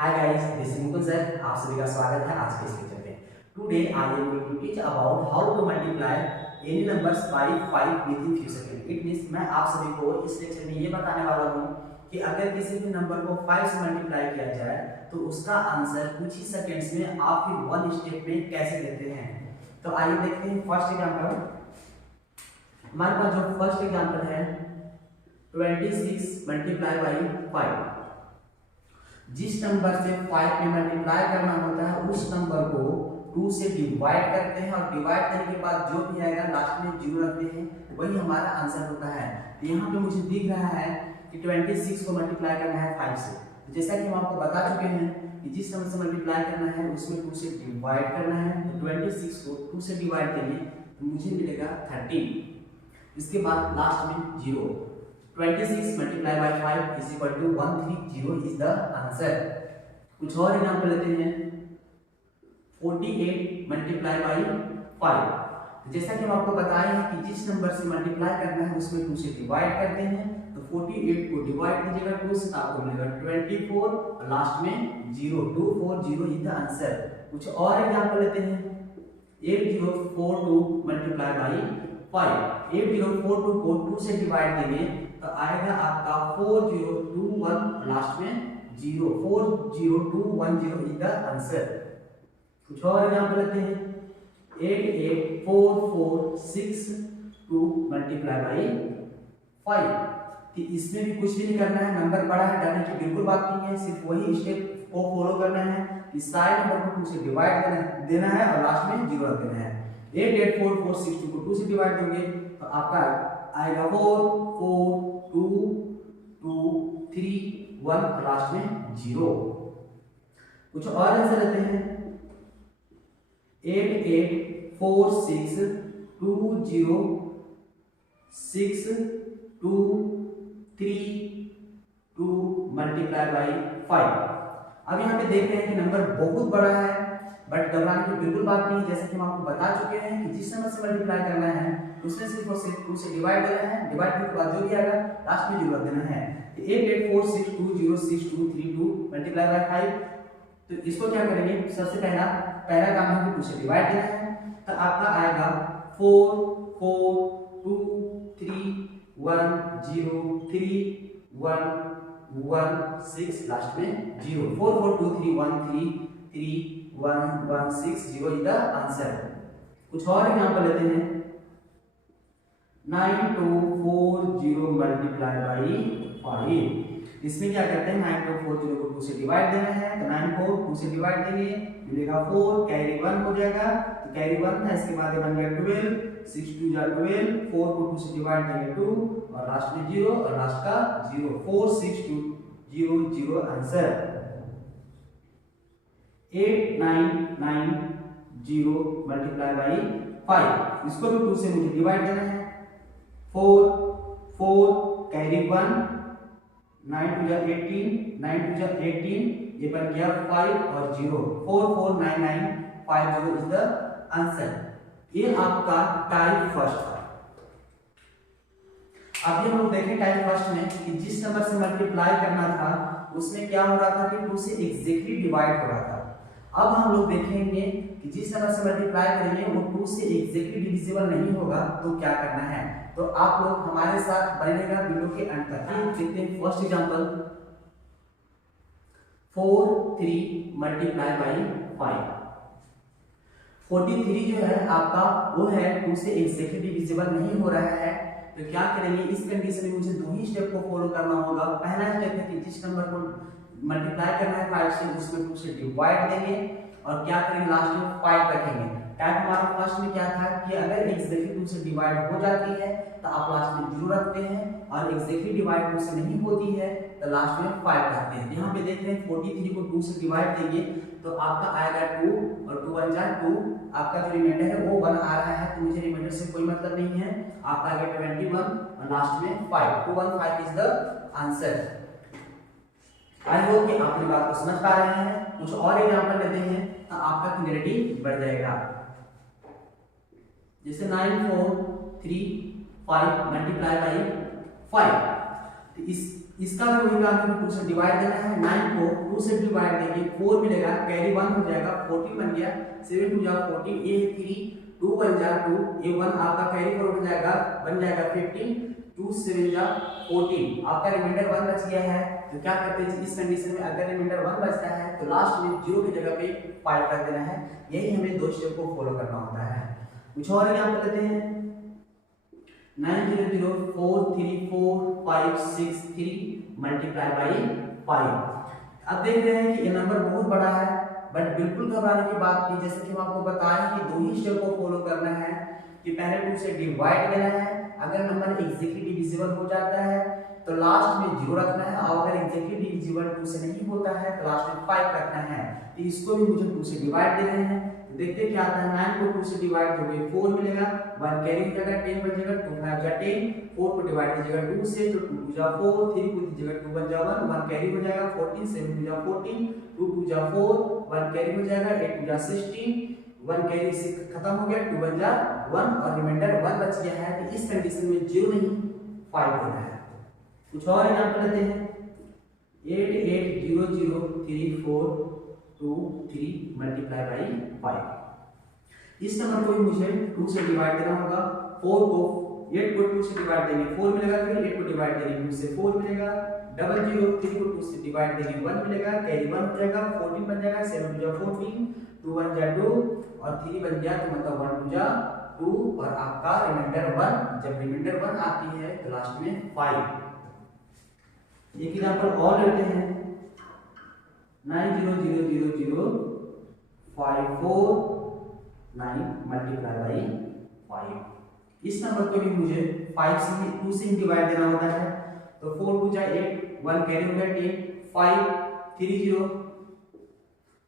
Hi guys, this is Mukul sir. आप सभी का स्वागत है आज के इस लेक्चर में। Today I am going to teach about how to multiply any numbers by 5 with in few second. It means मैं आप सभी को इस लेक्चर में ये बताने वाला हूं कि अगर किसी भी नंबर को 5 से मल्टीप्लाई किया जाए तो उसका आंसर कुछ ही सेकंड्स में आप फिर वन स्टेप में कैसे देते हैं। तो आइए देखते हैं फर्स्ट एग्जांपल। हमारे पास जो फर्स्ट एग्जांपल है 26 मल्टीप्लाई बाय 5। जिस नंबर से 5 में मल्टीप्लाई करना होता है उस नंबर को 2 से डिवाइड करते हैं और डिवाइड करने के बाद जो भी आएगा लास्ट में 0 रखते हैं, वही हमारा आंसर होता है। तो यहाँ पे मुझे दिख रहा है कि 26 को मल्टीप्लाई करना है 5 से। तो जैसा कि हम आपको बता चुके हैं कि जिस नंबर से मल्टीप्लाई करना है उसमें 2 से डिवाइड करना है। तो 26 को 2 से डिवाइड करिए तो मुझे मिलेगा 13। इसके बाद लास्ट में 0। 26 multiplied by 5 is equal to 130 is the answer। कुछ और एग्जांपल लेते हैं। 48 multiplied by 5। जैसा कि हम आपको बताए हैं कि जिस नंबर से मल्टीप्लाई करना है उसमें 2 से डिवाइड करते हैं। तो 48 को डिवाइड कीजिएगा 2 से, आपको मिलेगा 24 और लास्ट में 0। 240 is the answer। कुछ और एग्जांपल लेते हैं। 8042 multiplied by 5। 8042 को 2 से डिवाइड करेंगे तो आएगा आपका 4021 लास्ट में 0। 40210 इज द आंसर। कुछ और एग्जांपल लेते हैं। 88446 मल्टीप्लाई बाई 5। कि इसमें भी कुछ भी नहीं करना है, नंबर बड़ा है डालने की बिल्कुल बात नहीं है, सिर्फ वही स्टेप को फॉलो करना है कि सारे नंबर को 2 से डिवाइड देना है और लास्ट में 0 रख देना है। 884462 को 2 से डिवाइड दोगे तो आपका आएगा 4 4 2 2 3 1 और लास्ट में 0। कुछ और आंसर लेते हैं। 8846 मल्टीप्लाई बाई 5। अब यहाँ पे देख रहे हैं कि नंबर बहुत बड़ा है, बट घबराने की बिल्कुल बात नहीं। जैसे कि हम आपको बता चुके हैं कि जिस नंबर से मल्टीप्लाई करना है उसमें सिर्फ और सिर्फ 2 से डिवाइड देना है। डिवाइड करने के बाद जो भी आएगा लास्ट में 0 रख देना है। 8846206232 मल्टीप्लाई बाय 5। तो इसको क्या करेंगे, सबसे पहला काम है 2 से डिवाइड देना है। तो आपका आएगा 4 4 2 3 1 0 3 1 1 6 लास्ट में 0। 4 4 2 3 1 3 3 1 1 6 0 इज द आंसर। कुछ और एग्जांपल लेते हैं। 9240 मल्टीप्लाई बाई 5। इसमें क्या करते हैं, 9240 को 2 से डिवाइड देना है। तो 9 को 2 से डिवाइड देंगे मिलेगा 4, कैरी 1 हो जाएगा। तो कैरी 1 है, इसके बाद बन गया 12, 6 2 जा 12, 4 को 2 से डिवाइड देंगे 2 और लास्ट में 0 और लास्ट का 0। 4620 आंसर। 8990 multiply by 5। इसको भी 2 से मुझे डिवाइड देना है। 4 4 कैरी 1 9 2 जा 18 9 2 जा 18 ये बन गया 5 और 0। 449950 इज द आंसर। ये आपका टाइप फर्स्ट था। अभी हम लोग देखें टाइप फर्स्ट में कि जिस नंबर से मल्टीप्लाई करना था उसमें क्या हो रहा था कि 2 से एग्जैक्टली डिवाइड हो रहा था। अब हम लोग देखेंगे कि जिस नंबर से मल्टीप्लाई करेंगे वो 2 से एग्जैक्टली डिविजिबल नहीं होगा तो क्या करना है। तो आप लोग हमारे साथ बने रहेगा वीडियो के अंत तक। देखते हैं फर्स्ट एग्जांपल। 43 multiply by 5। 43 जो है आपका वो है 2 से एग्जैक्टली डिविजिबल नहीं हो रहा है। तो क्या करेंगे, इस कंडीशन में मुझे 2 ही स्टेप को फॉलो करना होगा। पहला स्टेप है कि जिस नंबर को मल्टीप्लाई करना है 5 से उसमें 2 से डिवाइड देंगे और क्या करेंगे लास्ट में 5 रखेंगे। टाइप हमारा फर्स्ट में क्या था कि अगर एग्जैक्टली 2 से डिवाइड हो जाती है तो आप लास्ट में 0 रखते हैं और एग्जैक्टली डिवाइड 2 से नहीं होती है तो लास्ट में 5 रखते हैं। यहाँ पे देख रहे हैं 43 को 2 से डिवाइड देंगे तो आपका आएगा 2 और 2 1 जा 2। आपका जो रिमाइंडर है वो 1 आ रहा है तो मुझे रिमाइंडर से कोई मतलब नहीं है। आपका आ गया 21 और लास्ट में 5। 215 is the answer. I hope कि आप बात को समझ पा रहे हैं। कुछ और एग्जांपल लेते हैं तो आपका क्लियरिटी बढ़ जाएगा। जैसे 943 मल्टीप्लाई बाई 5। तो इसका भी वही काम है, 2 से डिवाइड देना है। 9 को 2 2 से डिवाइड देंगे 4 मिलेगा, कैरी 1 हो जाएगा, 14 बन गया, 7 2 जा 14, ये 3, 2 1 जा 2, ये 1 आपका कैरी फॉरवर्ड हो जाएगा, बन जाएगा 15, 2 7 जा 14, आपका रिमाइंडर 1 बच गया है। तो क्या करते हैं इस कंडीशन में, अगर रिमाइंडर 1 बचता है तो लास्ट में 0 की जगह पे 5 कर देना है। यही हमें दो स्टेप को फॉलो करना होता है। कुछ और एग्जांपल लेते हैं, 90043456 मल्टीप्लाई बाई 5। अब देख रहे हैं कि ये नंबर बहुत बड़ा है, बट बिल्कुल घबराने की बात नहीं। जैसे कि हम आपको बताया कि दो ही स्टेप को फॉलो करना है कि पहले 2 से डिवाइड देना है, अगर नंबर एग्जैक्टली डिविजिबल हो जाता है तो लास्ट में 0 रखना है, और अगर एग्जैक्टली डिविजिबल 2 से नहीं होता है तो लास्ट में 5 रखना है। तो इसको भी मुझे 2 से डिवाइड देना है। तो देखते क्या आता है, 9 को 2 से डिवाइड दोगे 4 मिलेगा, 1 कैरी हो जाएगा, 10 बन जाएगा, 2 5 जा 10, 4 को डिवाइड कीजिएगा 2 से तो 2 2 जा 4, 3 को दीजिएगा 2 1 जा 1, 1 कैरी हो जाएगा, 14 7 2 जा 14, 2 2 जा 4, 1 कैरी हो जाएगा, 8 2 जा 16, 1 कैरी से खत्म हो गया, 2 1 जा 1 और रिमाइंडर 1 बच गया है। तो इस कंडीशन में 0 नहीं 5 होना है। कुछ और एग्जांपल लेते हैं, 88003423 मल्टीप्लाई बाई 5। इस नंबर को भी मुझे 2 से डिवाइड देना होगा। 8 को 2 से डिवाइड देंगे 4 मिलेगा, फिर 8 को डिवाइड देंगे 2 से 4 मिलेगा, 00 3 को 2 से डिवाइड देंगे 1 मिलेगा, कैरी 1 हो जाएगा, 14 बन जाएगा, 7 2 जा 14, 2 1 जा 2 और 3 बन गया, तो मतलब 1 2 जा 2 और आपका रिमाइंडर 1। जब रिमाइंडर 1 आती है तो लास्ट में 5। एक एग्जांपल और लेते हैं, 90000549 मल्टीप्लाई बाई 5। इस नंबर को भी मुझे 5 से 2 से डिवाइड देना होता है। तो 4 2 जा 8, 1 कैरी हो गया 10, 5 3 0,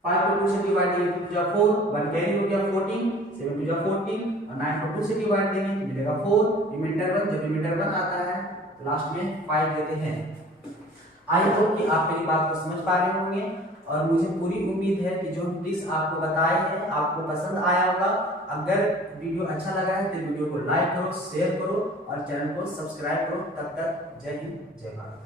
5 को 2 से डिवाइड देंगे 2 जा 4, 1 कैरी हो गया 14, 7 2 जा 14 और 9 को 2 से डिवाइड देंगे मिलेगा 4, रिमाइंडर 1। जब रिमाइंडर 1 आता है तो लास्ट में 5 देते हैं। आई होप कि आप मेरी बात को समझ पा रहे होंगे और मुझे पूरी उम्मीद है कि जो ट्रिक्स आपको बताए हैं आपको पसंद आया होगा। अगर वीडियो अच्छा लगा है तो वीडियो को लाइक करो, शेयर करो और चैनल को सब्सक्राइब करो। तब तक जय हिंद, जय भारत।